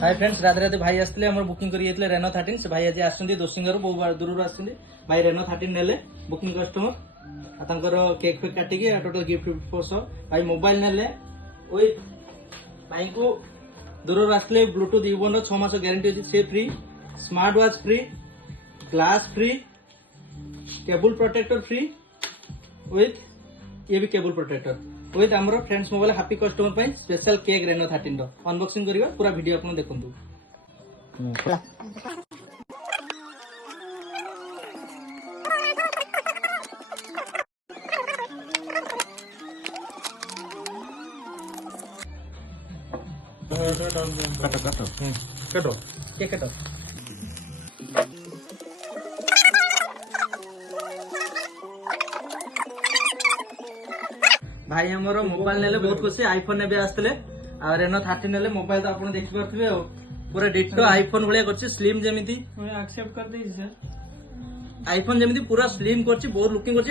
Hi friends, Radhe Radhe. भाई आसते आम बुकिंग कर रेनो 13 से भाई आज आसुँच दोसिंगर बहुत दूर आस भाई रेनो 13 ने बुकिंग कस्टमर केक फेक काटिक टोटल गिफ्ट सह भाई मोबाइल ने भाई को दूर आसले ब्लूटूथ इवन 6 मास ग्यारंटी अच्छी से free, smart watch free, glass free, cable protector free with ये भी केबल प्रोटेक्टर विथ आमर फ्रेंड्स मोबाइल हैप्पी कस्टमर पाई स्पेशल केक रेनो 13 अनबॉक्सिंग करिवा पूरा वीडियो आपन देखंतु। काटो केक काटो। भाई हमर मोबाइल नेले बहुत खुशी, आईफोन ने भी आसते रेनो 13 नेले मोबाइल तो आप देखी पारे पूरा डिटो आईफोन भाया कर स्लिम जमी एक्सेप्ट कर दी सर आईफोन जमी पूरा स्लिम कर बहुत लुकिंग कर।